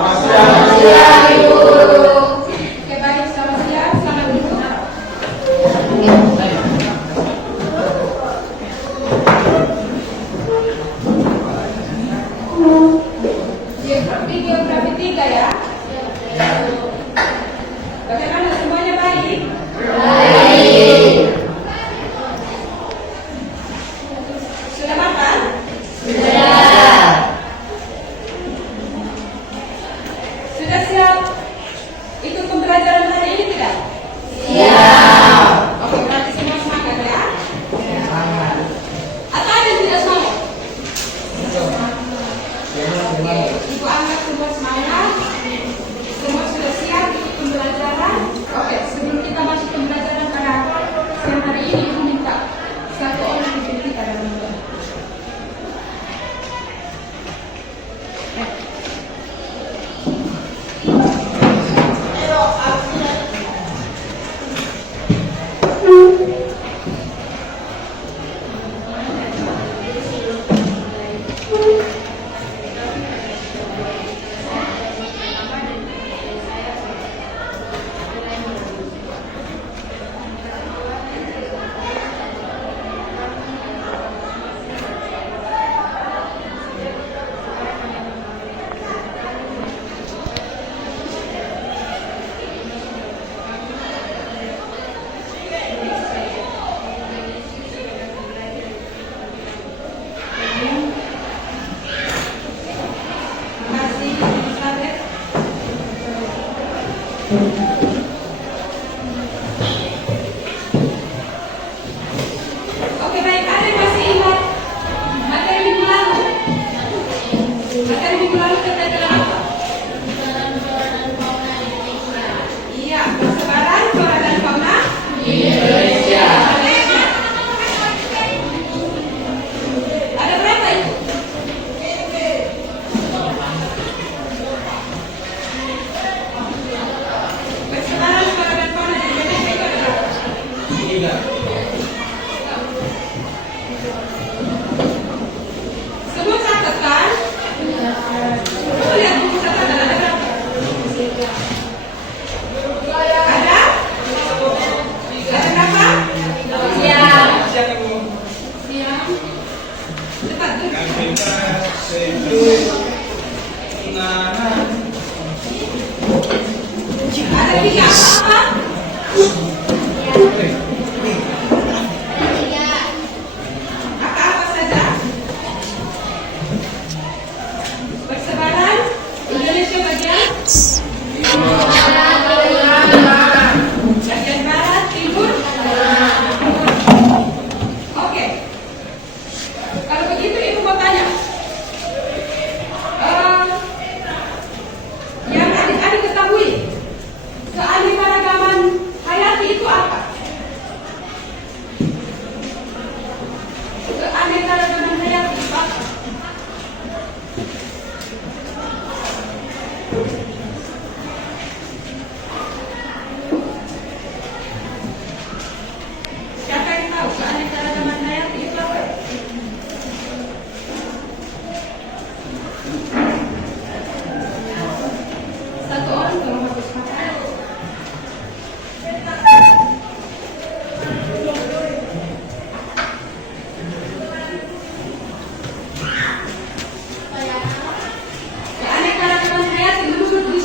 Selamat siang, Ibu. Oke, baik, selamat siang. Selamat duduk. Geografi 3 ya. Bagaimana semuanya baik? Baik. Sudah makan? Sudah. Sudah siap ikut pembelajaran hari ini tidak? Siap. Oke, berarti semua semangat ya? Semangat. Atau ada yang tidak semangat? Oke, Ibu angkat semua semangat. Semua sudah siap ikut pembelajaran. Oke, sebelum kita masuk pembelajaran pada siang hari ini, Ibu minta satu orang pimpin kita dalam doa. Oke, baik, ada yang masih ingat materi minggu lalu? Materi minggu lalu kita adalah apa? Iya, persebaran flora dan fauna Indonesia. Ada berapa itu? Persebaran flora dan fauna di Indonesia itu ada berapa? 3. Semua catat kan? Coba lihat buku catatan ada berapa? Ada? Ada berapa? Siang. Siang. Cepat dulu. Ada tiga apa? Apa saja? Persebaran Indonesia bagian bagian barat, timur. Oke. Kalau begitu Ibu mau tanya, yang adik-adik ketahui keanekaragaman hayati itu apa? Keanekaragaman hayati itu apa? Siapa yang tahu keanekaragaman hayati itu apa? Satu orang tolong hapus mata. Keanekaragaman hayati menurut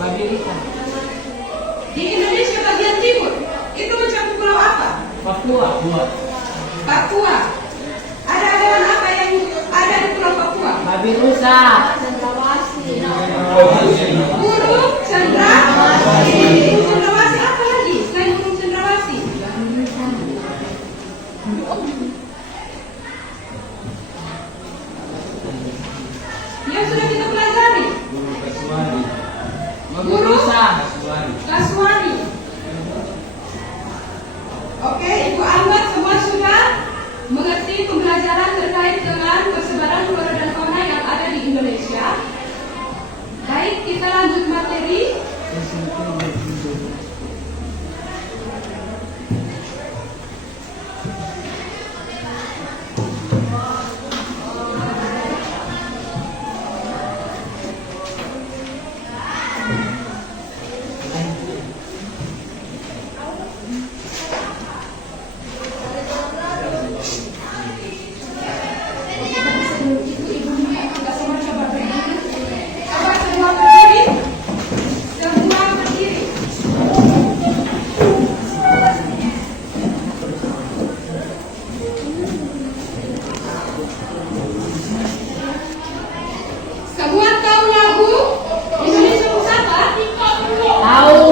Babi Risa. Di Indonesia bagian timur itu mencakup pulau apa? Papua. Papua. Ada hewan apa yang ada di Pulau Papua? Babi rusa. Burung cendrawasih. Burung cendrawasih apa lagi selain burung cendrawasih? Yang sudah kita pelajari. Burung kasuari. Oke, Ibu Ahmad semua sudah mengerti pembelajaran terkait dengan persebaran flora dan fauna yang ada di Indonesia. Baik, kita lanjut materi. Coba semua berdiri. Semua berdiri. Semua tahu lagu Indonesia Pusaka? Tahu.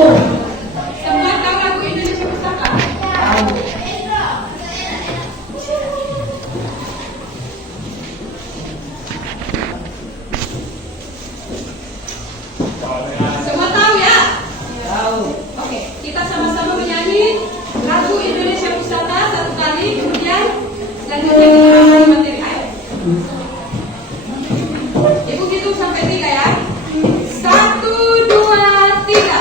Semua tahu lagu Indonesia Pusaka? Tahu. Semua tahu ya? Tahu. Oke, kita sama-sama menyanyi lagu Indonesia Pusaka satu kali, kemudian selanjutnya kita mulai materi. Ayo. Ibu hitung sampai 3 ya. 1, 2, 3.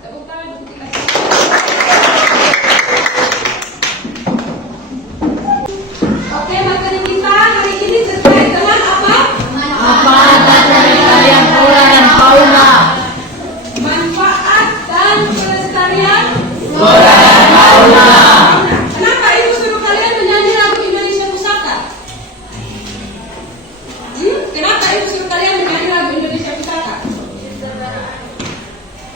Tepuk tangan untuk kita. Oke, materi kita hari ini terkait dengan apa? Apa dari kalian flora dan fauna? Manfaat dan pelestarian. Flora dan fauna. Kenapa ibu suruh kalian menyanyi lagu Indonesia Pusaka? Kenapa ibu suruh kalian menyanyi lagu Indonesia Pusaka?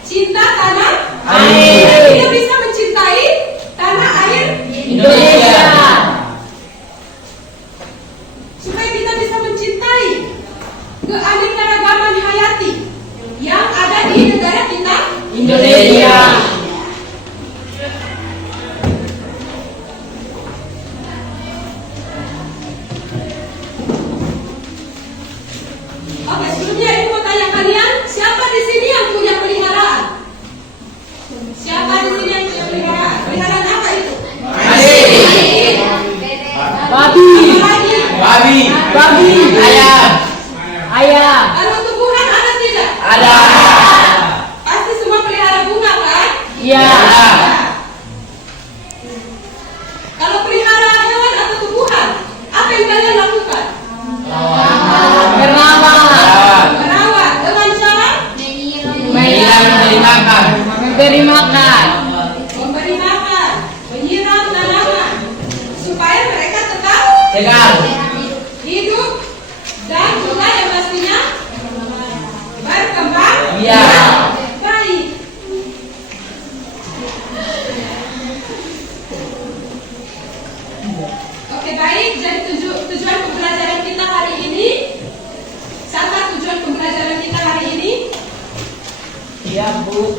Cinta tanah Air. Kita bisa mencintai tanah air Indonesia. supaya kita bisa mencintai keanekaragaman hayati yang ada di negara kita. Indonesia. Oke, sebelumnya ibu mau tanya kalian, siapa di sini yang punya peliharaan? Siapa di sini yang punya peliharaan? Peliharaan apa itu? Babi. Apa lagi? Babi. Ayam. Ayam. Kalau tumbuhan ada tidak? Ada. Pasti semua pelihara bunga kan? Iya. Kalau pelihara hewan atau tumbuhan, apa yang kalian lakukan? Merawat. Merawat dengan cara Memberi makan. Memberi makan. memberi makan, menyiram tanaman, supaya mereka tetap Segar. hidup dan juga yang pastinya berkembang Iya. baik. Siap, Bu.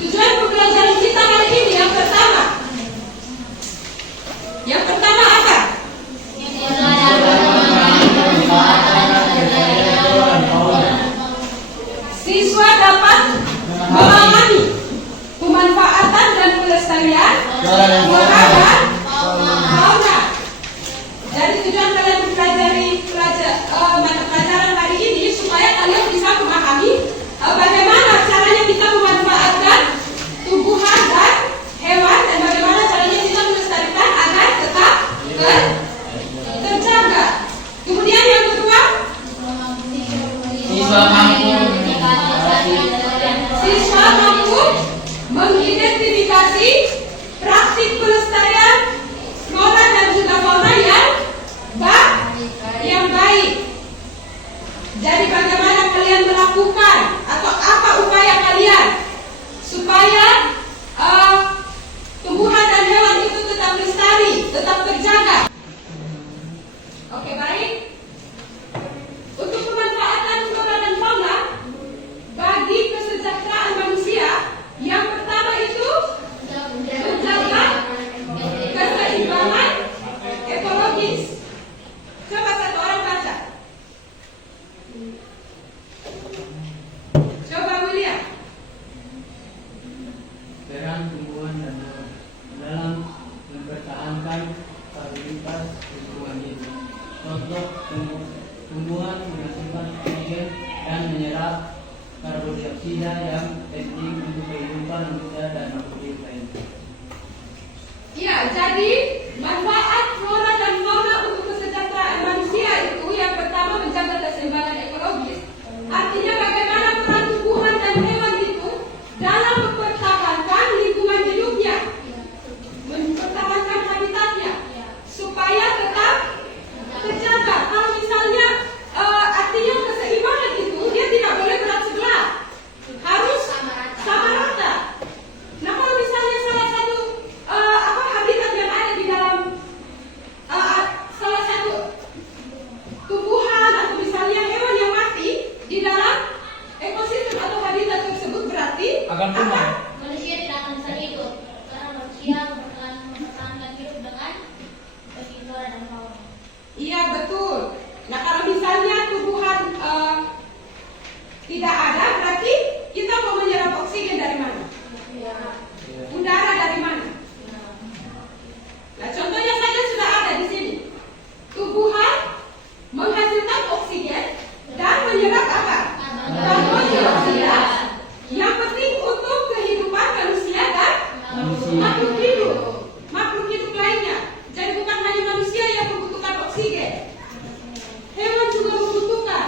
Tujuan pembelajaran kita kali ini yang pertama. Yang pertama apa? Siswa dapat memahami pemanfaatan dan pelestarian flora dan fauna. Jadi tujuan kalian mempelajari mata pelajaran hari ini supaya kalian bisa memahami bagaimana caranya kita memanfaatkan tumbuhan dan hewan dan bagaimana caranya kita melestarikan agar tetap terjaga. Kemudian yang kedua, siswa mampu mengidentifikasi praktik pelestarian flora dan juga fauna yang baik. Jadi bagaimana kalian melakukan atau apa upaya kalian supaya tumbuhan dan hewan itu tetap lestari, tetap terjaga. Oke, baik. Untuk pemanfaatan flora dan fauna bagi kesejahteraan manusia, yang pertama itu menjaga keseimbangan ekologis. Coba satu orang baca. Coba William. Peran tumbuhan dan hewan dalam mempertahankan stabilitas lingkungan hidup. Contoh, tumbuhan menghasilkan oksigen dan menyerap karbon dioksida yang penting untuk kehidupan manusia dan makhluk hidup lainnya. Ya, jadi manfaat flora dan fauna untuk kesejahteraan manusia itu yang pertama menjaga keseimbangan ekologis. Artinya bagaimana peran tumbuhan dan hewan itu dalam mempertahankan lingkungan hidupnya, mempertahankan habitatnya, supaya tetap terjaga. Kalau misalnya artinya keseimbangan itu dia tidak boleh berat sebelah, harus sama rata. Nah, kalau misalnya salah satu habitat yang ada di dalam salah satu tumbuhan atau misalnya hewan yang mati di dalam ekosistem atau habitat tersebut, berarti Akan punah. Manusia tidak akan bisa hidup karena manusia mempertahankan hidup dengan bagi flora dan fauna. iya betul. Nah, kalau misalnya tumbuhan tidak ada, berarti kita mau menyerap oksigen dari mana? Udara dari mana? Nah, contohnya saja sudah ada di sini. Tumbuhan menghasilkan oksigen dan menyerap apa? Karbon dioksida. Yang penting untuk kehidupan manusia dan makhluk hidup lainnya. Jadi bukan hanya manusia yang membutuhkan oksigen, hewan juga membutuhkan.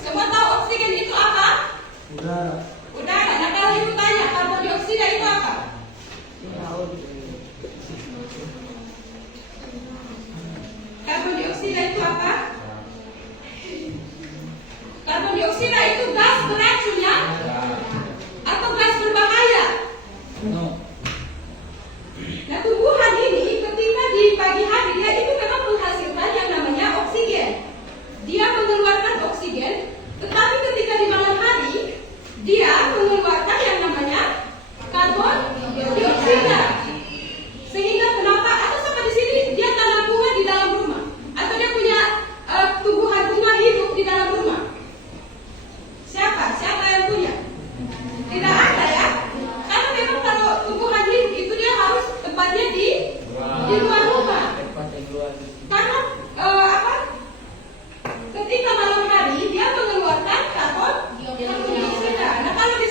Semua tahu oksigen itu apa? Udara. Udara. Nah, kalau ibu tanya karbon dioksida itu apa? Karbon dioksida itu apa? Karbon dioksida itu gas beracun ya? Atau gas berbahaya? No. Nah, tumbuhan ini ketika di pagi hari dia itu memang menghasilkan yang namanya oksigen. Dia mengeluarkan oksigen, tetapi ketika di malam hari dia mengeluarkan yang namanya karbon dioksida. Sehingga kenapa? Atau sama di sini dia tanam bunga di dalam rumah, atau dia punya tumbuhan bunga hidup di dalam rumah. Siapa yang punya? Tidak ada ya. Karena memang kalau tumbuhan hidup itu dia harus tempatnya di luar rumah. Tempat yang luar. Karena ketika malam hari dia mengeluarkan karbon dioksida. Nah, kalau di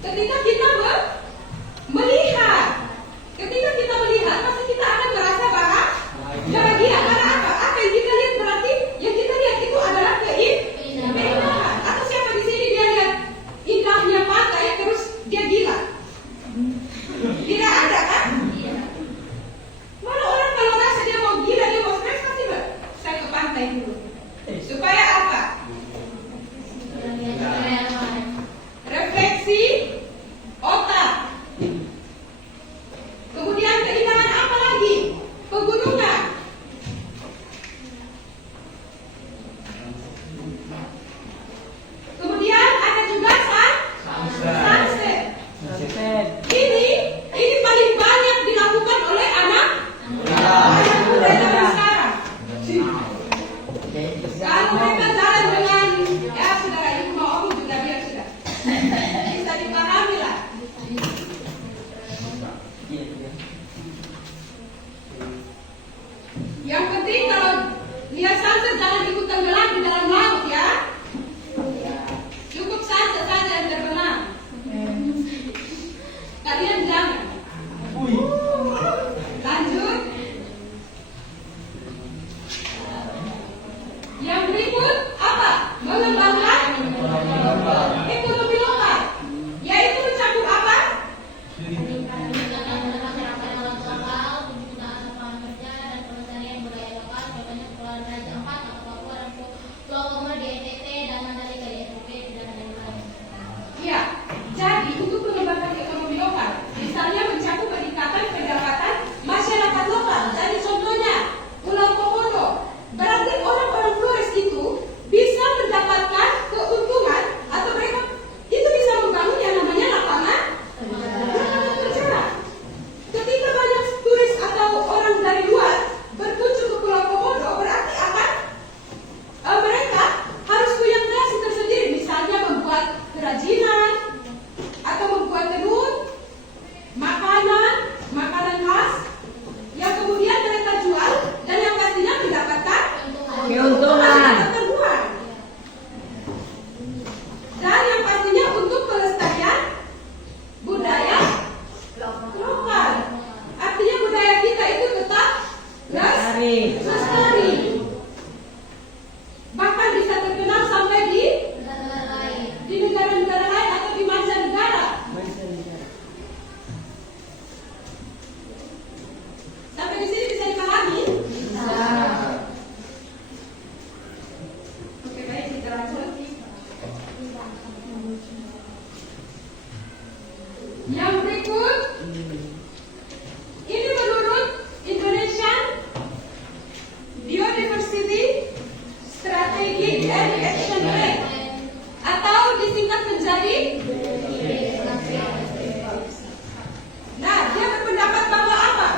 Ketika kita melihat, pasti kita akan merasa bahagia. Karena apa? Apa yang kita lihat berarti yang kita lihat itu adalah keindahan. Atau siapa di sini dia lihat indahnya pantai terus dia gila? Tidak ada kan? Mana orang kalau rasa dia mau gila, dia mau stres pasti saya ke pantai dulu. Supaya apa? Refleksi otak. Kemudian keindahan apa lagi? Pegunungan. Kemudian ada juga sunset. Ini paling banyak dilakukan oleh anak muda zaman sekarang. Kalau mereka jalan dengan saudara ibu mau omong juga biar sudah bisa dipahami lah. Yang penting kalau lihat sunset jangan ikut tenggelam di dalam laut ya. Cukup sunset saja yang terbenam. Kalian jangan. Lanjut. Yang berikut apa? Mengembangkan ekonomi lokal. Yaitu mencakup apa? Ya, jadi untuk mengembangkan ekonomi lokal, misalnya mencakup peningkatan pendapatan masyarakat lokal. Jadi contohnya Pulau Komodo, berarti orang-orang Flores itu bisa mendapatkan keuntungan atau mereka itu bisa membangun yang namanya lapangan kerja. Ketika banyak turis atau orang dari luar berkunjung ke Pulau Komodo, berarti akan mereka harus punya kreasi tersendiri, misalnya membuat kerajinan atau membuat tenun, makanan khas yang kemudian mereka jual dan yang pastinya mendapatkan keuntungan. Dan yang pastinya untuk pelestarian budaya lokal. Artinya budaya kita itu tetap lestari. Bahkan bisa terkenal sampai di negara-negara lain atau di mancanegara. Sampai di sini bisa dipahami? Oke, baik, kita lanjut. Yang berikut, ini menurut Indonesian Biodiversity Strategy and Action Plan atau disingkat menjadi. Nah, dia berpendapat bahwa apa?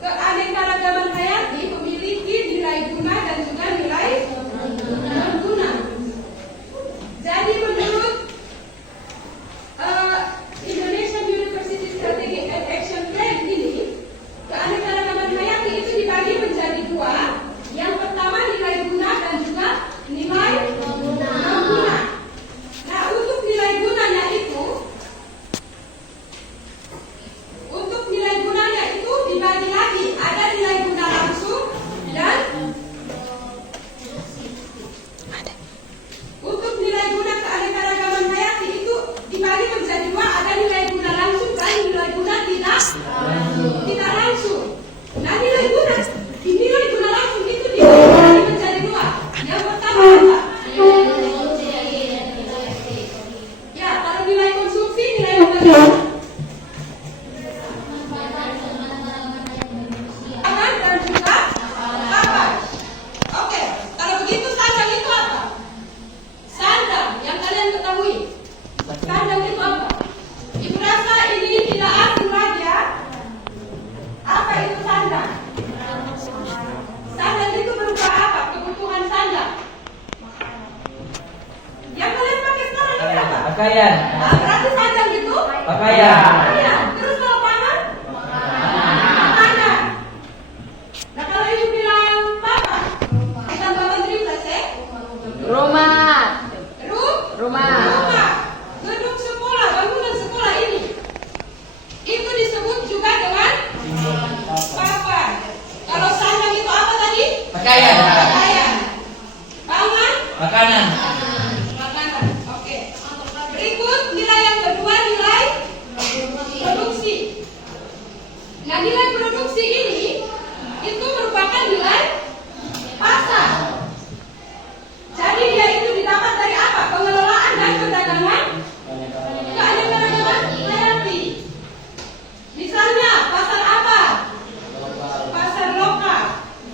Keanekaragaman hayati memiliki nilai guna dan juga nilai non-guna. Jadi menurut Indonesian University Strategy and Action Plan ini, keanekaragaman hayati itu dibagi menjadi dua. Yang pertama nilai guna dan juga nilai non-guna. Nah, untuk nilai gunanya itu, dibagi lagi, ada nilai guna langsung dan untuk nilai guna keanekaragaman hayati itu dibagi menjadi dua, ada nilai guna langsung dan nilai guna tidak langsung. Nah, nilai guna langsung itu dibagi menjadi dua. Yang pertama apa? Ya, kalau nilai konsumsi, nilai guna dan juga apa? Oke, kalau begitu sandang itu apa? Sandang yang kalian ketahui. Sandang itu apa? Ibu rasa ini tidak asing lagi ya. Apa itu sandang? Sandang itu berupa apa? Kebutuhan sandang. Yang kalian pakai sekarang ini apa? Pakaian. Berarti sandang itu Pakaian. Terus kalau pangan? Makanan. Nah, kalau ibu bilang papa, kita bawa 13 ya? Rumah. Makanan. Makanan. Oke. Berikut nilai yang kedua, nilai produksi. Nah, nilai produksi ini itu merupakan nilai pasar. Jadi dia itu didapat dari apa? Pengelolaan dan perdagangan keanekaragaman hayati. Misalnya pasar apa? Pasar lokal.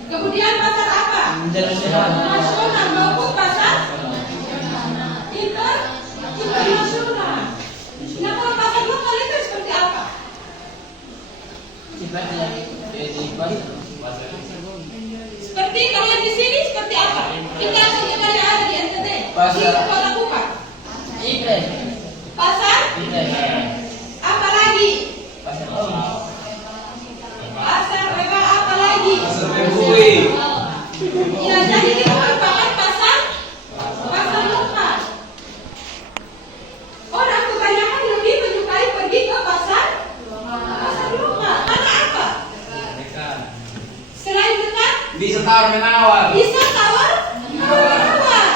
Kemudian pasar apa? Nasional maupun pasar internasional. Nah, kalau pasar lokal itu seperti apa? Seperti kalau yang di sini seperti apa? Tinggal saja yang ada di NTT. Di Kota Kupang. Pasar? Apa lagi? Pasar lebar apa lagi? Ya, jadi itu merupakan pasar lokal. Orang kebanyakan lebih menyukai pergi ke pasar lokal. Karena apa? Selain dekat, Bisa tawar menawar. bisa tawar menawar.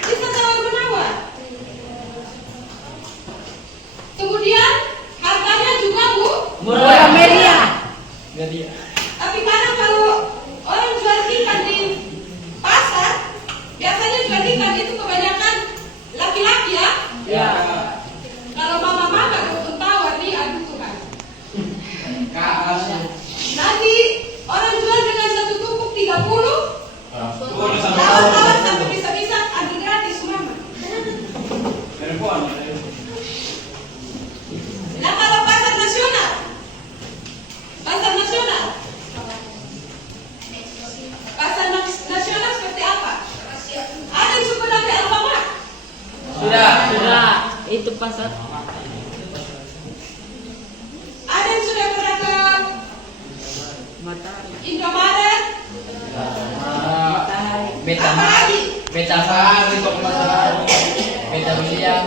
Bisa tawar menawar. Kemudian harganya juga Murah meriah. tapi kadang kalau orang jual ikan di pasar, biasanya jual ikan itu kebanyakan laki-laki ya. Kalau mama-mama untuk tawar nih, aduh Tuhan. Nanti orang jual dengan satu tumpuk 30, tawar-tawar sampai bisa-bisa ambil gratis mama. Nah, kalau pasar nasional seperti apa? Ada yang suka dari Alfamart. Sudah. Itu pasar. Ada yang sudah pernah ke Matahari. Indomaret. Beta Apa lagi? Beta William.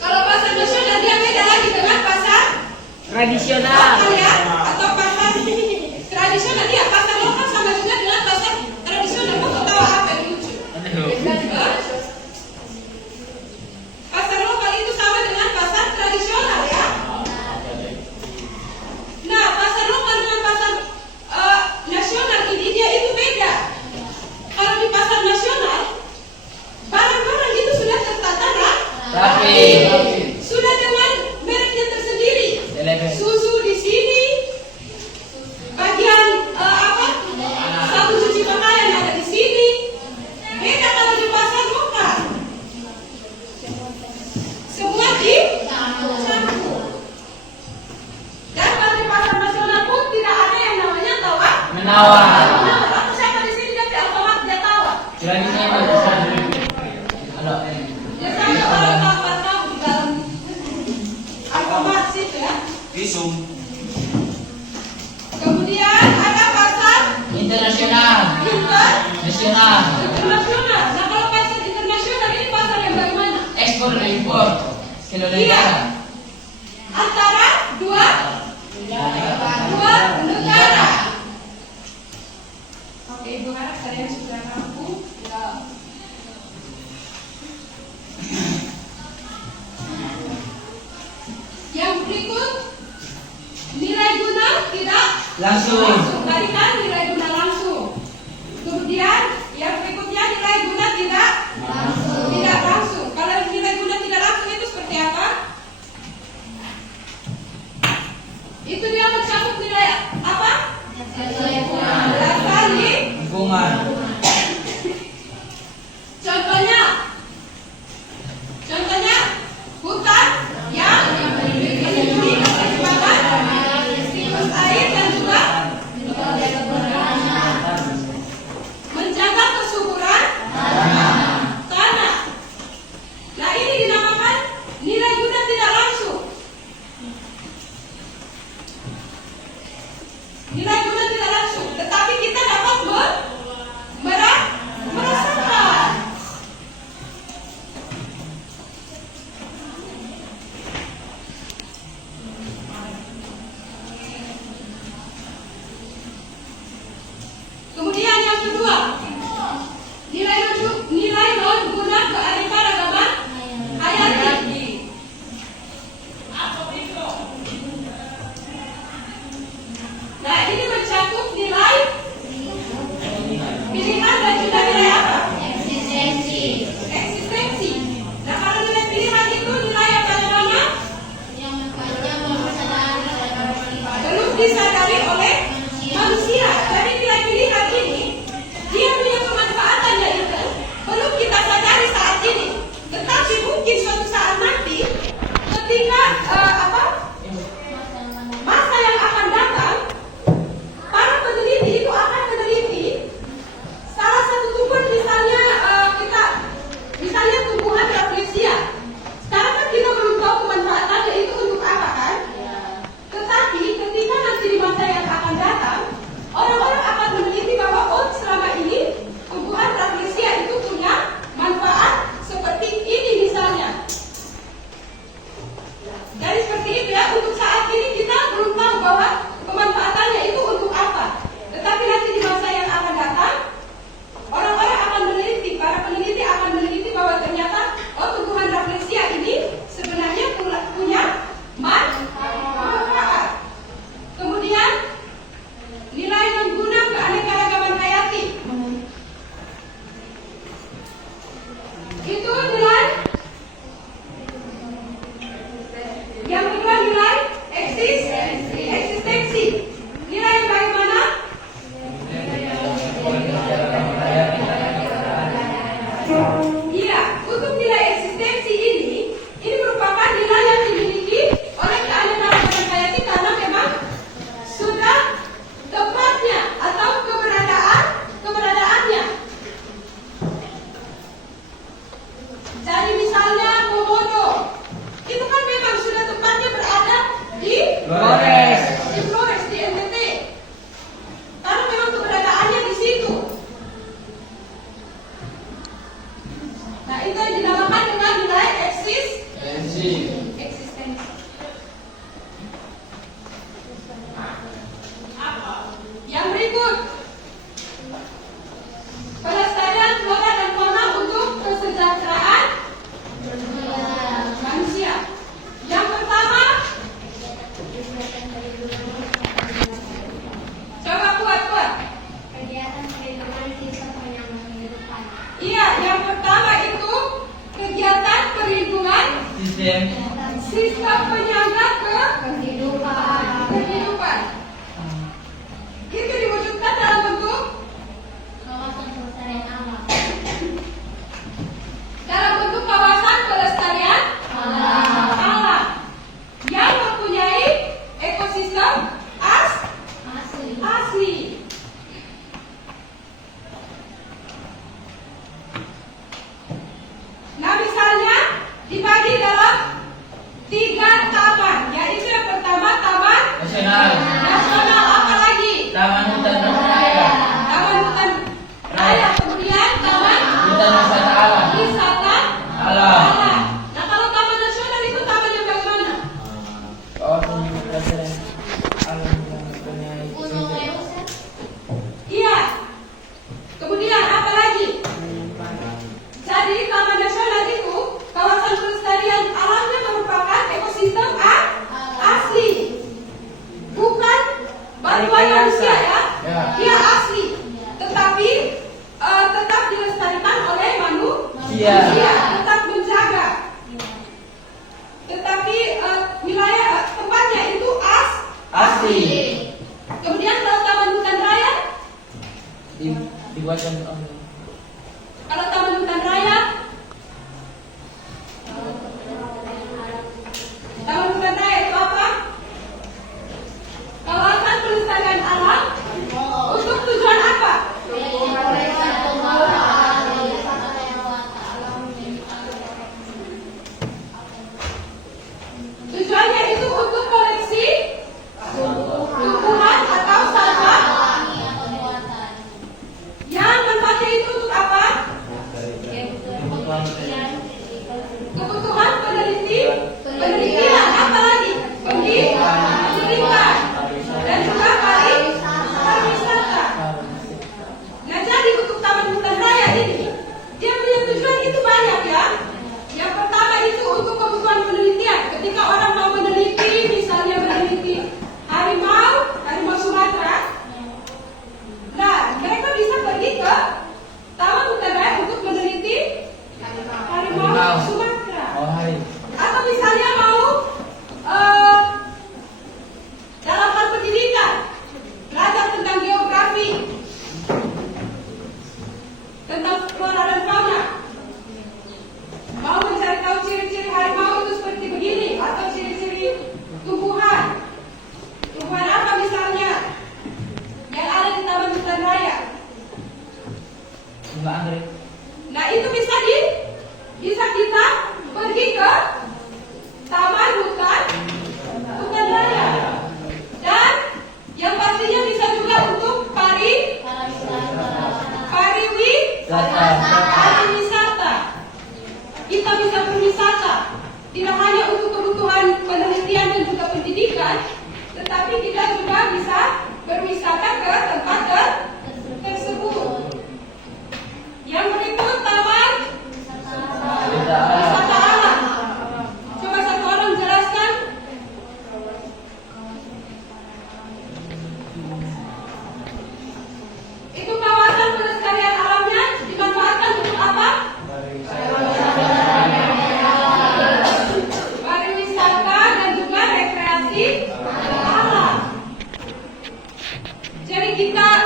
Kalau pasar nasional dia beda lagi dengan pasar Tradisional. lokal ya, atau pasar tradisional. Dia pasar lokal sama juga dengan pasar tradisional. Mau tahu apa yang lucu? Pasar lokal itu sama dengan pasar tradisional ya. Nah, pasar lokal dengan pasar nasional ini dia itu beda. Kalau di pasar nasional, barang-barang itu sudah tertata Rapi. sudah dengan mereknya tersendiri. Susu di sini, bagian sabun cuci pakaian ada di sini. Beda kalau di pasar lokal, semua dicampur. Dan kalau di pasar nasional pun tidak ada yang namanya tawar Menawar. Aku siapa di sini dari Alfamart dia tawar. Biasanya orang tahu di dalam Alfamart situ ya. Visum. Kemudian ada pasar Internasional. internasional. Nasional. Nah, kalau pasar internasional ini pasar yang bagaimana? Ekspor dan impor. Iya. Negara. Antara dua negara. Oke, Ibu harap kalian sudah mampu. Ya. Yang berikut, nilai guna tidak Langsung. Tadi kan nilai guna langsung. Kemudian yang berikutnya nilai guna tidak langsung. Kalau nilai guna tidak langsung itu seperti apa? Itu dia mencakup nilai apa? Dasar Lingkungan. Contohnya hutan yang melindungi keseimbangan siklus air dan juga Jadi misalnya Komodo, itu kan memang sudah tempatnya berada di Flores. di Flores, di NTT. Karena memang keberadaannya di situ. Nah, itu yang dinamakan dengan nilai eksistensi. Yang berikut, pelestarian flora dan fauna untuk kesejahteraan manusia. Yang pertama, coba kuat. Kegiatan perlindungan sistem penyambung kehidupan. Iya, yang pertama itu kegiatan perlindungan sistem penyangga kehidupan. Itu diwujudkan dalam bentuk Kawasan pelestarian alam. kawasan pelestarian alam yang mempunyai ekosistem asli. Nah, misalnya dibagi dalam 3 taman, yaitu yang pertama taman nasional, apa lagi? Taman Hutan Raya. Taman hutan raya, kemudian taman Hutan wisata alam. wisata Alam. alam. Nah, kalau taman nasional itu taman yang bagaimana? Gunung Leuser. Iya. Kemudian apa lagi? Jadi taman nasional itu kawasan pelestarian alamnya merupakan ekosistem asli, bukan bantuan manusia ya. Ya. Dia asli, tetapi tetap dilestarikan oleh manusia, tetap menjaga. Tetapi wilayah tempatnya itu Asli. Kemudian kalau taman hutan raya, Dibuatkan kalau taman hutan raya, taman hutan raya itu apa? Kawasan pelestarian alam untuk tujuan apa? Tujuannya itu untuk koleksi tumbuhan atau satwa. Yang manfaatnya itu untuk apa? Kebutuhan penelitian, apa lagi? Pendidikan dan juga pariwisata. Nah, jadi untuk taman hutan raya ini, dia punya tujuan itu banyak ya. Yang pertama itu untuk kebutuhan penelitian. Ketika orang mau meneliti, misalnya meneliti harimau Sumatera, nah mereka bisa pergi ke taman hutan raya untuk meneliti harimau Sumatera. Atau misalnya mau dalam hal pendidikan, belajar tentang geografi, tentang flora dan fauna, mau mencari tahu ciri-ciri harimau itu seperti begini, atau ciri-ciri tumbuhan apa misalnya yang ada di taman hutan raya. Nah, itu bisa kita pergi ke taman hutan raya. Dan yang pastinya bisa juga untuk pariwisata. Kita bisa berwisata, tidak hanya untuk kebutuhan penelitian dan juga pendidikan, tetapi kita juga bisa berwisata ke tempat tersebut. Yang berikut taman wisata alam. Coba satu orang jelaskan. Itu kawasan pelestarian alamnya dimanfaatkan untuk apa? Pariwisata dan juga rekreasi alam. Jadi kita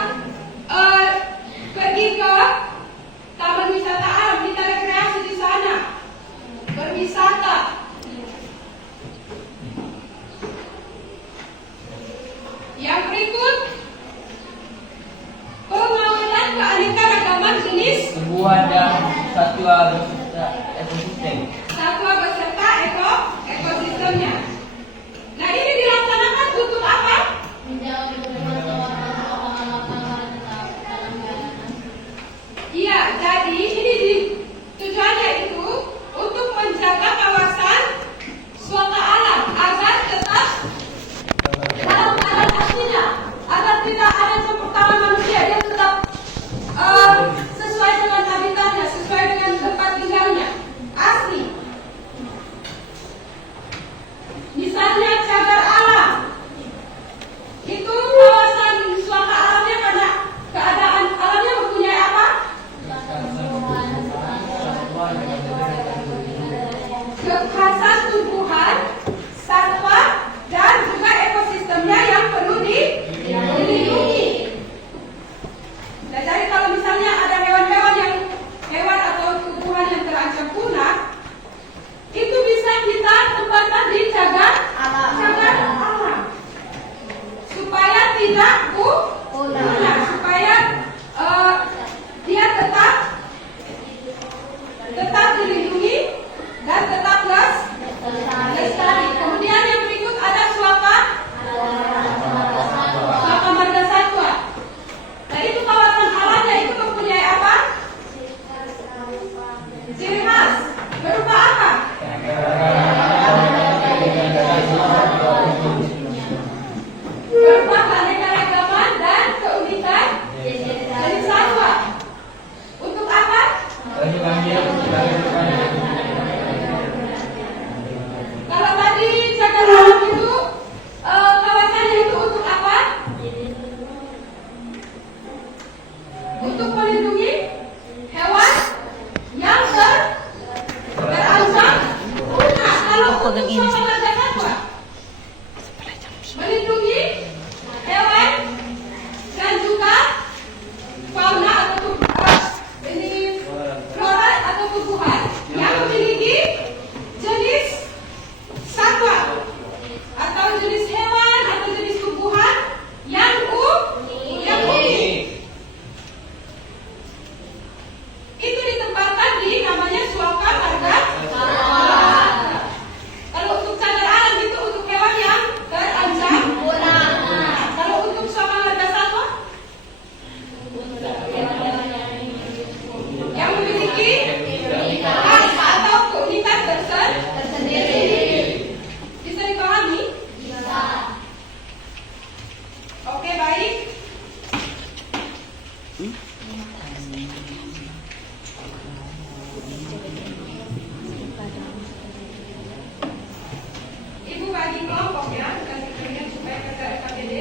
beserta ekosistem. Satwa beserta ekosistemnya. Nah, ini dilaksanakan untuk apa? Menjaga kehidupan warga tetap dalam keadaan asli. Iya, jadi tujuannya itu untuk menjaga kawasan suaka alam agar tetap dalam keadaan aslinya, agar tidak ada campur tangan manusia, dia tetap sesuai dengan habitatnya, sesuai dengan tempat tinggalnya, asli. Misalnya cagar alam, itu kawasan suaka alamnya karena keadaan alamnya mempunyai apa? Kekhasan tumbuhan, satwa, dan juga ekosistemnya yang perlu dilindungi. Nah, jadi kalau misalnya ada hewan atau tumbuhan yang terancam punah, itu bisa kita tempatkan di cagar alam supaya tidak punah, supaya dia tetap dilindungi dan tetap lestari. Kemudian yang berikut ada suaka marga satwa. Nah, itu kawasan alamnya itu mempunyai apa? Ciri khas berupa apa? Berupa keanekaragaman dan keunikan dari satwa. Untuk apa? Kalau tadi cagar alam itu kawasannya itu untuk apa? Untuk melindungi hewan yang terancam punah. Kalau untuk suaka marga satwa, melindungi hewan dan juga fauna atau flora atau tumbuhan yang memiliki jenis satwa atau jenis hewan atau jenis tumbuhan yang unik. Itu ditempatkan di namanya suaka marga satwa. Kalau untuk cagar alam itu untuk hewan yang terancam punah. Kalau untuk suaka marga satwa yang memiliki khas atau keunikan tersendiri. Bisa dipahami? Bisa. Oke, baik. Ibu bagi kelompok ya, kasih kalian supaya kerja KPD.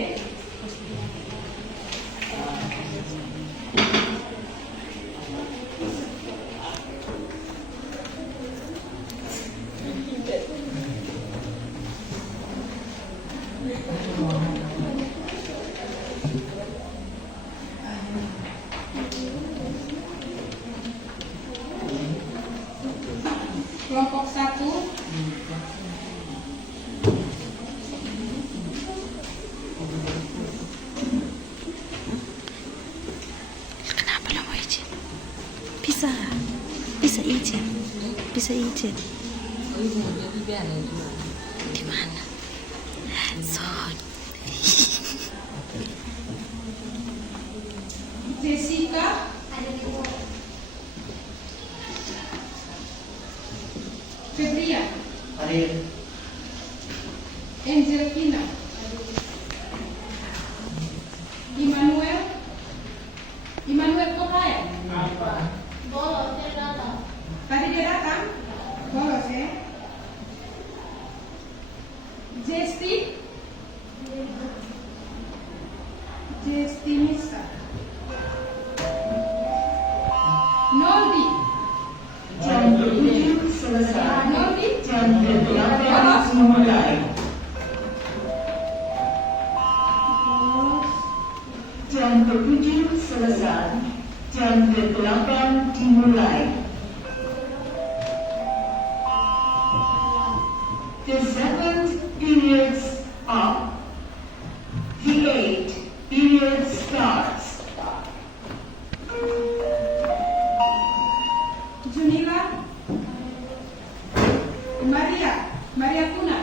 Kelompok 1. Kenapa lo mau izin? Bisa izin. Di mana? Jessica, Febria, Angelina, Immanuel kok kaya? Bolos, dia datang. Tadi dia datang, bolos ya. Nisa, Noldi, Jam 7 selesai. Noldi, Jam 8 dimulai. Jam 7 selesai. Jam 8 dimulai. The 7th period of the 8th period starts. Junila, Maria Kuna.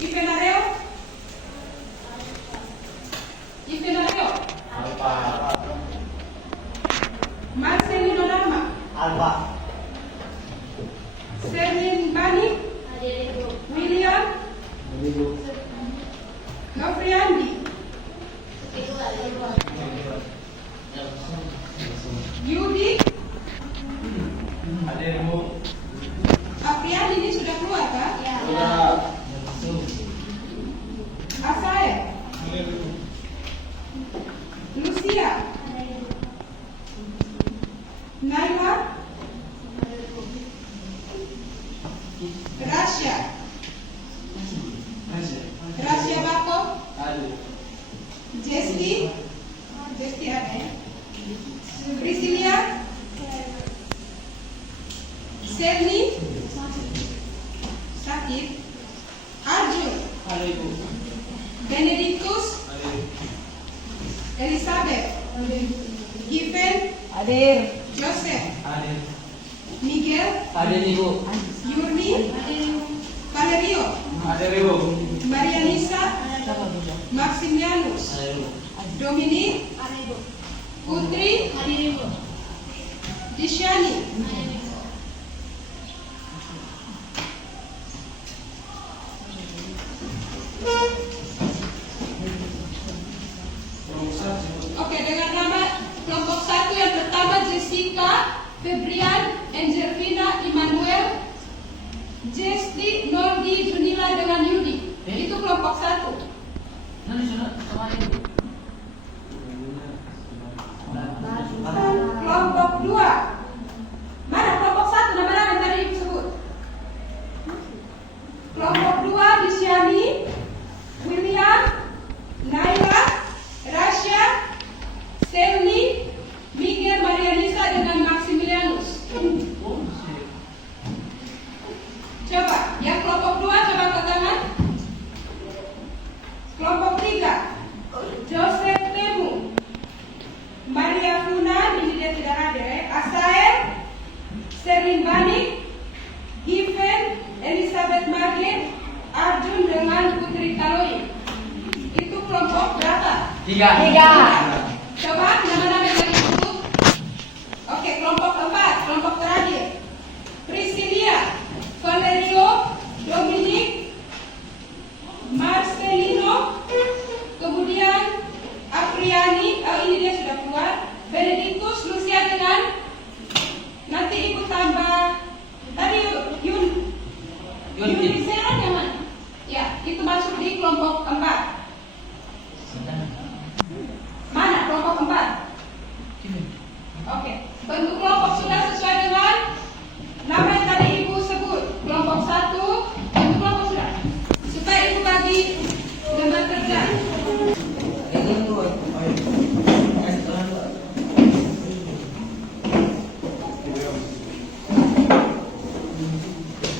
Ipena Reo. Marcelino Norma. Alba. Serlin Bani. William. Nofriandi. Yudi. Apriani ini sudah keluar kan? Asael. Lucia. Naila. Rasya Bako. Jesti ada ya. Priscilia. Serni. Sakit. Arjun. Benedictus. Elizabeth. Given. Joseph. Miguel. Yurni. Valerio. Marianisa. Maximianus. Dominic. Putri. Dishani. Oke, dengan nama kelompok 1 yang pertama Jessica, Febrian, Angelina, Immanuel, Jesti, Nordi, Junila dengan Yudi. Itu kelompok 1. Kelompok 2. Mana kelompok 1? Nama-nama yang tadi Ibu sebut. Kelompok 2 Disiani, William, Naila, Rasya, Selni, Miguel, Marianisa dengan Maximilianus. Coba, yang kelompok 2 coba angkat tangan. Kelompok 3 Joseph Temu, Maria Funa, ini dia tidak ada ya. Asael, Serwin Banik, Given, Elizabeth Marlin, Arjun dengan Putri Kaloi. Itu kelompok berapa? 3. Coba nama-nama yang disebut. Oke, kelompok 4, kelompok terakhir. Priscilia, Valerio, Dominic, Marcelino, kemudian Apriani, ini dia sudah keluar. Benedictus, Lucia dengan nanti Ibu tambah tadi Yunisera jangan. Ya, itu masuk di kelompok 4. Mana kelompok 4? Oke, bentuk kelompok sudah sesuai dengan nama yang tadi Ibu sebut. Kelompok 1, bentuk kelompok sudah. Supaya Ibu bagi gambar kerja.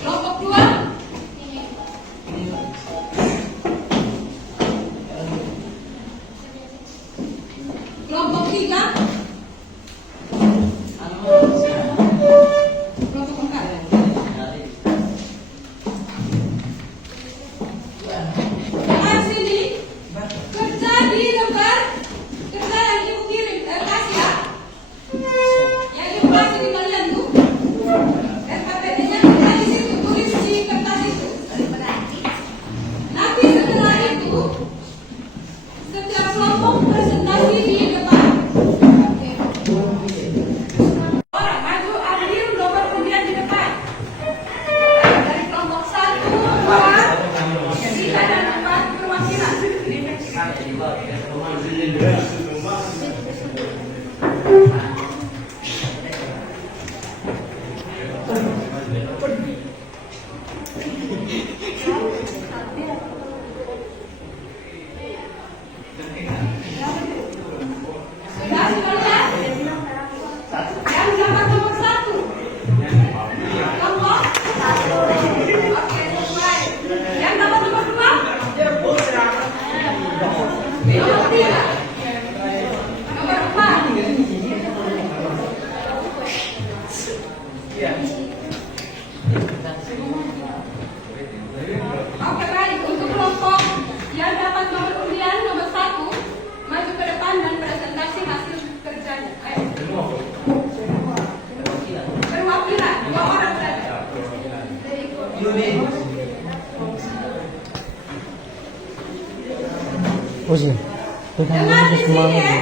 Kelompok 2. Dengar di sini ya.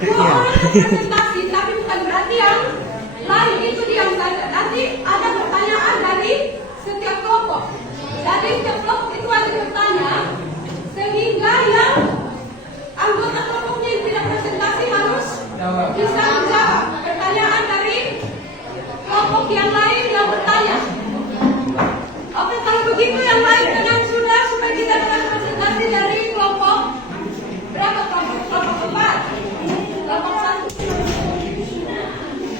Dua orang presentasi, tapi bukan berarti yang lain itu diam saja. Nanti ada pertanyaan dari setiap kelompok. Jadi setiap kelompok itu ada bertanya, sehingga yang anggota kelompoknya yang tidak presentasi harus bisa menjawab pertanyaan dari kelompok yang lain yang bertanya. Oke, kalau begitu yang lain tenang sudah supaya kita dapat presentasi dari kelompok berapa kelompok? Kelompok 4, kelompok 1.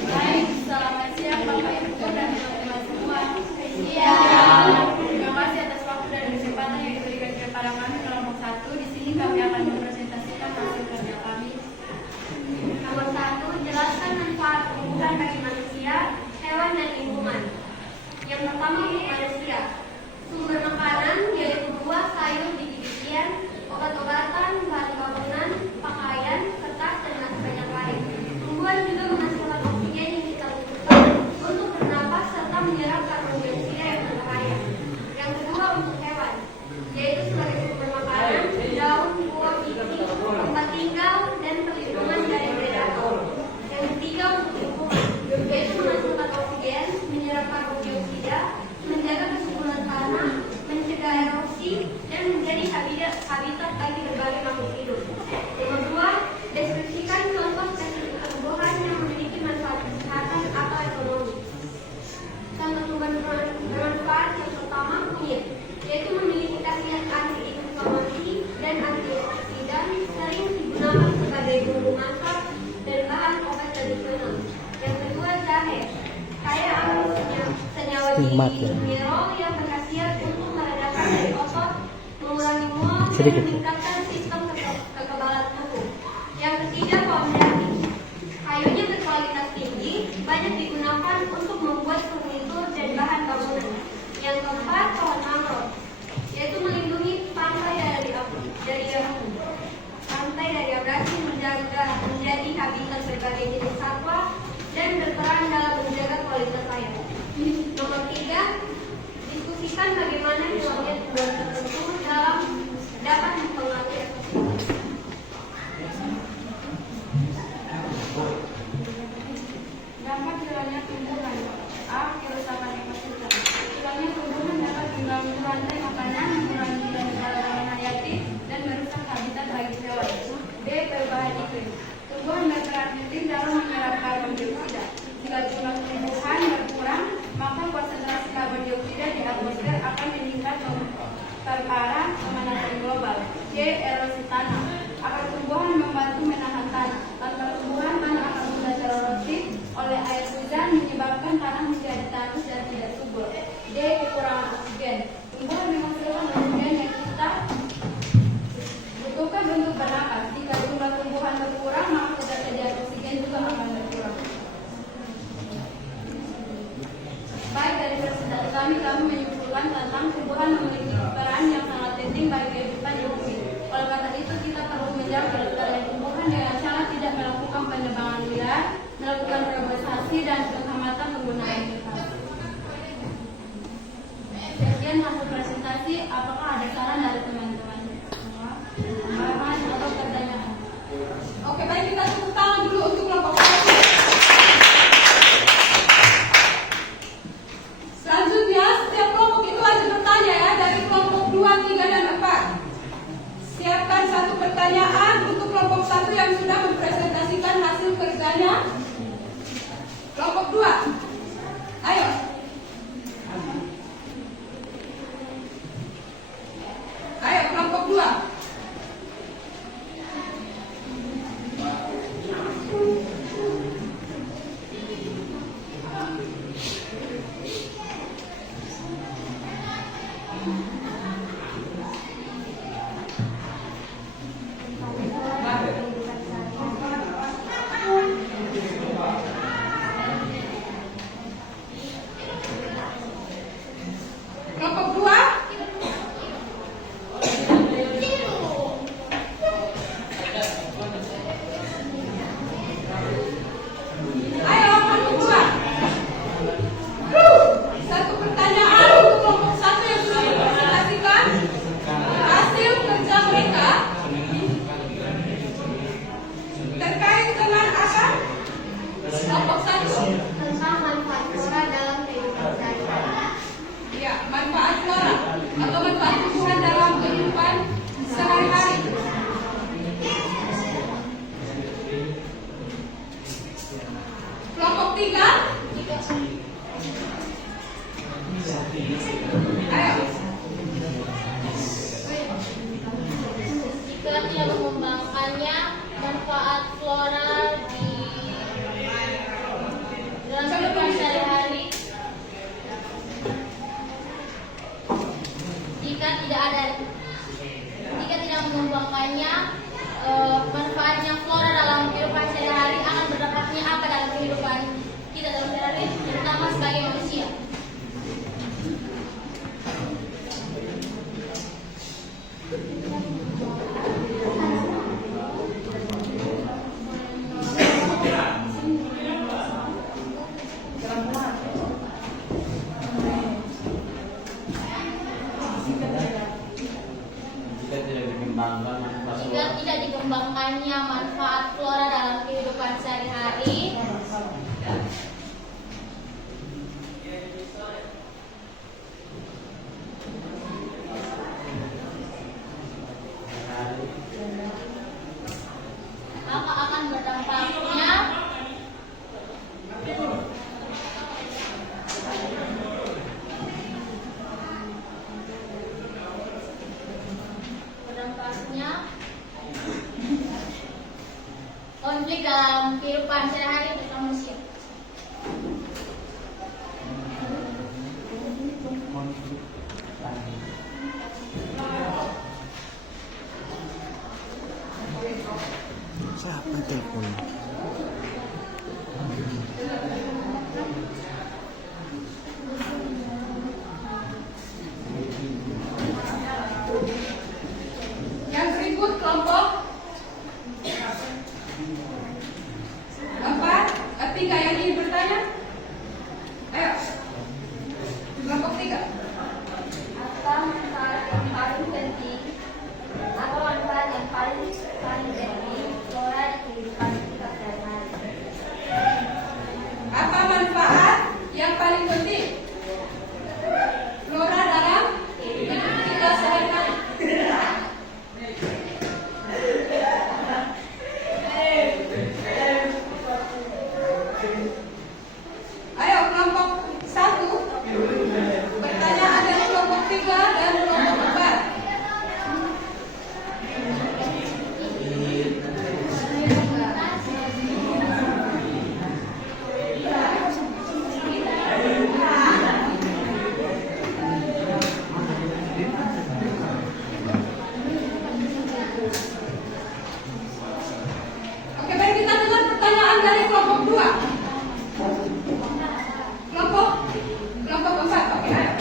Baik, selamat siang Bapak Ibu dan teman-teman semua. Siang. Terima kasih atas waktu dan kesempatan yang diberikan kepada kami kelompok 1. Di sini kami akan mempresentasikan hasil kerja kami. Nomor 1, jelaskan manfaat tumbuhan bagi manusia, hewan dan lingkungan. Yang pertama untuk manusia, sumber makanan yaitu buah, sayur, biji-bijian, obat-obatan, bahan bangunan, pakaian, kertas, dan masih banyak lain. Tumbuhan juga menghasilkan oksigen yang kita butuhkan untuk bernapas serta menyerap karbon dioksida yang berbahaya. Yang kedua untuk hewan, yaitu sebagai sumber makanan, daun, buah, biji, tempat tinggal, dan perlindungan dari predator. Yang ketiga untuk lingkungan, yaitu menghasilkan oksigen, menyerap karbon dioksida, menjaga kesuburan tanah, mencegah erosi, dan menjadi habitat bagi berbagai makhluk hidup. Nomor 2, deskripsikan contoh spesifik tumbuhan yang memiliki manfaat kesehatan atau ekonomi. Contoh tumbuhan bermanfaat yang pertama kunyit, yaitu memiliki khasiat anti-inflamasi dan antioksidan, sering digunakan sebagai bumbu masak dan bahan obat tradisional. Yang kedua jahe, kaya akan senyawa mineral yang berkhasiat untuk meredakan nyeri otot, mengurangi mual, dan meningkatkan sistem kekebalan tubuh. Yang ketiga pohon jati, kayunya berkualitas tinggi, banyak digunakan untuk membuat furnitur dan bahan bangunan. Yang keempat pohon mangrove, yaitu melindungi pantai dari abrasi, menjadi habitat berbagai jenis satwa dan berperan dalam menjaga kualitas air. Nomor 3, diskusikan bagaimana hilangnya tumbuhan tertentu dapat mempengaruhi ekosistem. Dampak hilangnya tumbuhan. A. Kerusakan ekosistem. Hilangnya tumbuhan dapat mengganggu rantai makanan, mengurangi ketersediaan hayati, dan merusak habitat bagi hewan. B. Perubahan iklim. Tumbuhan berperan penting dalam menyerap karbon dioksida. Jika jumlah tumbuhan berkurang, maka konsentrasi karbon dioksida di atmosfer akan meningkat, memperparah pemanasan global. J. Erosi tanah. Akar tumbuhan membantu menahan tanah. Tanpa tumbuhan, tanah akan mudah tererosi oleh air hujan, menyebabkan tanah menjadi tandus dan tidak subur. D. Kekurangan oksigen. Tumbuhan menghasilkan oksigen yang kita butuhkan untuk bernapas. Jika jumlah tumbuhan berkurang, maka ketersediaan oksigen juga akan berkurang. Baik, dari presentasi kami menyimpulkan tentang tumbuhan memiliki peran yang sangat penting bagi kehidupan di bumi. Oleh karena itu, kita perlu menjaga kelestarian tumbuhan dengan cara tidak melakukan penebangan liar, melakukan reforestasi, dan penghematan penggunaan metal. Sekian hasil presentasi. Apakah ada saran dari teman-teman semua? Tambahan atau pertanyaan? Oke, baik, kita tepuk tangan dulu untuk kelompok 1. Selanjutnya, setiap kelompok itu ada bertanya ya, dari kelompok 2, 3, dan 4. Siapkan satu pertanyaan untuk kelompok 1 yang sudah mempresentasikan hasil kerjanya. Kelompok 2, ayo. Ayo, kelompok 2. 3. Ayo. Jika tidak mengembangkannya, manfaat flora di dalam kehidupan sehari-hari. Jika tidak mengembangkannya, manfaatnya flora dalam kehidupan sehari-hari akan berdampaknya apa dalam kehidupan kita dalam sehari-hari, terutama sebagai manusia. Jika tidak dikembangkan manfaat Jika tidak dikembangkannya manfaat flora dalam kehidupan sehari-hari, maka akan berdampaknya konflik dalam kehidupan sehari-hari bersama manusia. Siapa telepon? Yang ribut kelompok 4, 3 yang ingin bertanya. Ayo. Kelompok 3. Apa manfaat yang paling penting atau manfaat yang paling penting flora di kehidupan kita sehari-hari? Apa manfaat yang paling penting flora dalam hidup kita sehari-hari? Ayo kelompok 1. Pertanyaan dari kelompok 3 dan kelompok 4. Oke, baik, kita dengar pertanyaan dari kelompok 2. Kelompok 4. Oke, ayo.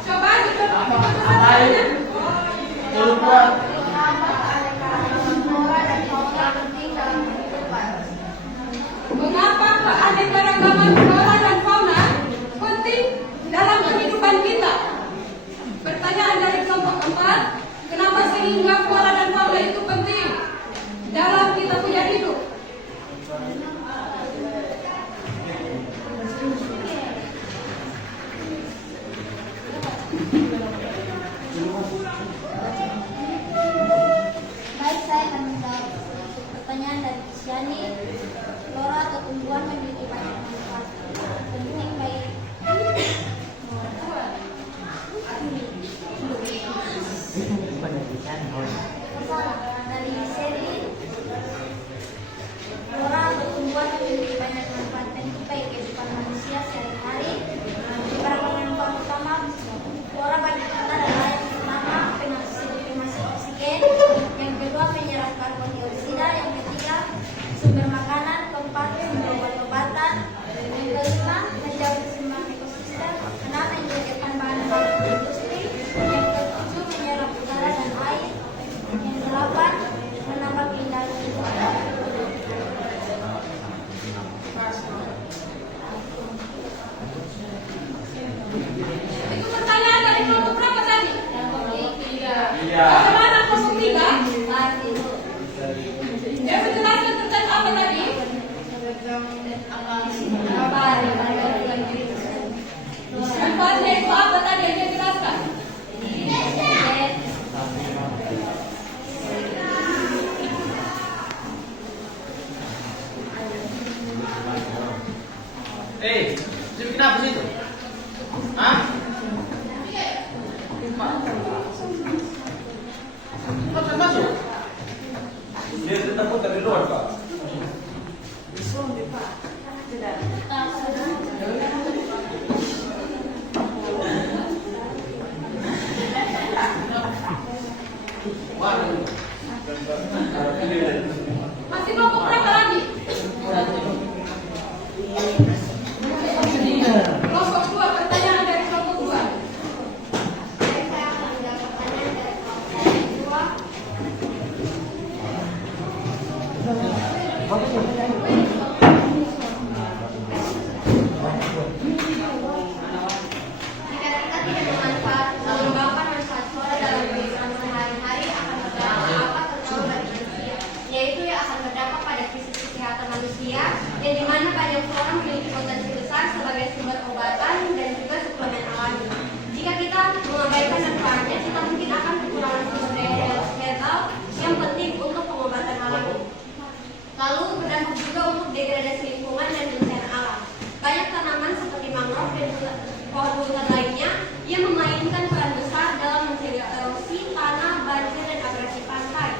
Coba pertanyaannya. Mengapa keanekaragaman flora dan fauna penting dalam kehidupan kita? Pertanyaan dari kelompok 4, kenapa sehingga flora dan fauna itu penting dalam kita punya hidup? Baik, saya akan menjawab pertanyaan dari Siani. Flora atau tumbuhan memiliki banyak manfaat penting baik dari seri. Flora atau tumbuhan memiliki banyak manfaat penting baik kehidupan manusia sehari-hari. Beberapa manfaat utama: flora bagi kita adalah yang pertama penghasil oksigen, yang kedua menyerap karbon dioksida, yang ketiga sumber makanan, keempat sumber obat-obatan, yang kelima menjaga keseimbangan ekosistem, enam menyediakan bahan baku industri, yang ketujuh menyerap udara dan air, yang delapan menambah keindahan lingkungan. Itu pertanyaan dari kelompok berapa tadi? Iya. Bagaimana kelompok 3? Dia menjelaskan tentang apa tadi? Manfaatnya itu apa tadi yang dia jelaskan? Dia tetap putar di luar, Pak. Masih kelompok berapa lagi? Kelompok 2, pertanyaan dari kelompok 2. Saya akan menjawab pertanyaan dari kelompok 2. Jika kita tidak mengembangkan manfaat suara dalam kehidupan sehari-hari akan berdampak terutama bagi manusia, yaitu yang akan berdampak pada krisis kesehatan manusia, yang dimana banyak suara memiliki potensi besar sebagai sumber obatan dan juga suplemen alami. Jika kita mengabaikan manfaatnya, kita mungkin akan kekurangan sumber daya herbal yang penting untuk pengobatan alami. Lalu berdampak juga untuk degradasi lingkungan dan bencana alam. Banyak tanaman seperti mangrove dan pohon hutan lainnya yang memainkan peran besar dalam mencegah erosi tanah, banjir, dan abrasi pantai.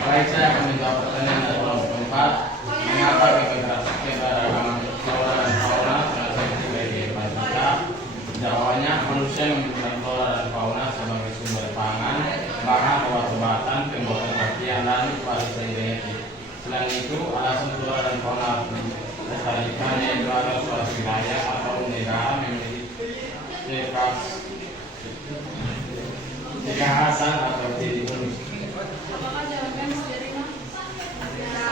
Baik, saya akan menjawab pertanyaan dari kelompok 4. Mengapa keberagaman flora dan fauna sangat penting bagi kehidupan kita? Jawabannya, manusia membutuhkan flora dan fauna sebagai sumber pangan, bahan obat-obatan, pembuatan pakaian, dan kualitas genetik. Selain itu, alasan flora dan fauna harus dilestarikan yaitu agar suatu wilayah atau negara memiliki kekhasan atau ciri khas. Apakah jawaban steril? Ya.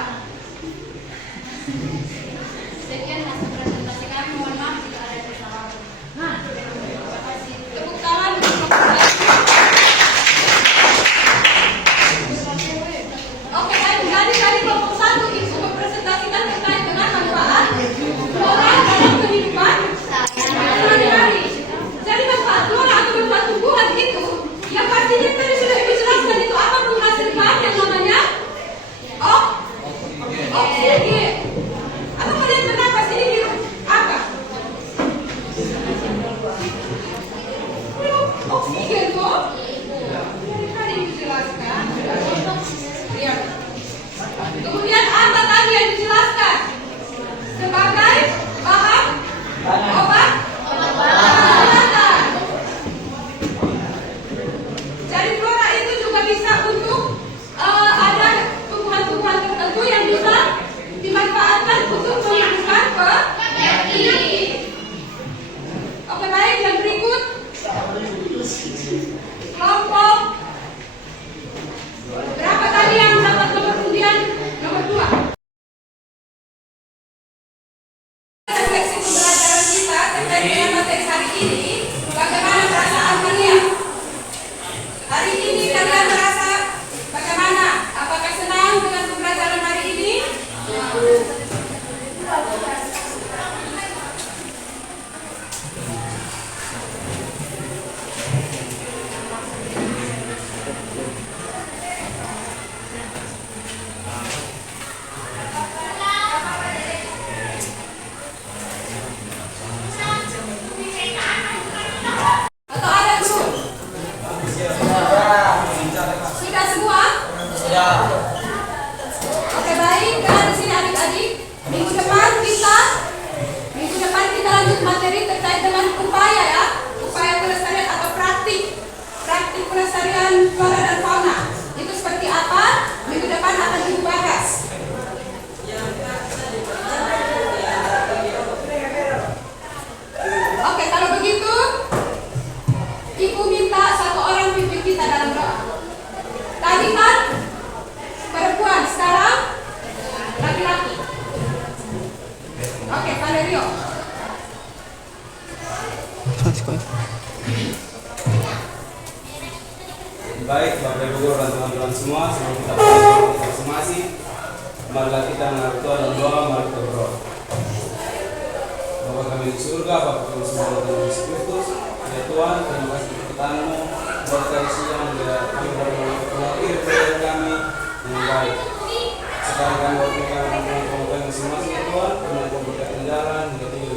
Sekian hasil presentasi kami. Mohon maaf jika ada kesalahan. Terima kasih. Tepuk tangan untuk kelompok 1. Oke, baik. Jadi dari kelompok 1 itu mempresentasikan terkait dengan manfaat flora dalam kehidupan sehari-hari. Jadi manfaat flora atau manfaat tumbuhan itu yang pastinya tadi sudah Ibu jelaskan itu apa menghasilkan yang namanya oksigen. Apa kalian bernapas ini hidup apa? Oksigen toh? Dari tadi dijelaskan. Lihat. Kemudian apa tadi yang dijelaskan? Sebagai bahan obat obatan. Jadi flora itu juga bisa untuk ada tumbuhan-tumbuhan tertentu yang bisa dimanfaatkan untuk menyembuhkan penyakit. Oke, baik, yang berikut kelompok berapa tadi yang mendapat nomor undian? Nomor 2. Refleksi pembelajaran kita terkait dengan materi hari ini. Bagaimana perasaan kalian? Hari ini kalian merasa bagaimana? Apakah senang dengan pembelajaran hari ini? Atau ada guru? Sudah semua? Oke, baik. Karena di sini adik-adik, minggu depan kita lanjut materi terkait dengan upaya ya, upaya pelestarian atau praktik pelestarian flora dan fauna. Itu seperti apa? Minggu depan akan dibahas. Oke, kalau begitu, Ibu minta satu orang pimpin kita dalam doa. Tadi kan perempuan, sekarang laki-laki. Oke, Valerio. Baik, Bapak Ibu Guru dan teman-teman semua, sebelum kita mulai masing-masing, marilah kita menghadap Tuhan dan doa, mari kita berdoa. Bapa kami di surga, Bapa kami semua dalam Yesus Kristus, ya Tuhan, terima kasih untuk ketamu, buat kami siang, ya kami baru lahir kepada kami yang baik. sekarang kami waktunya kami masing-masing ya Tuhan, kami memberkati jalan, hingga tinggi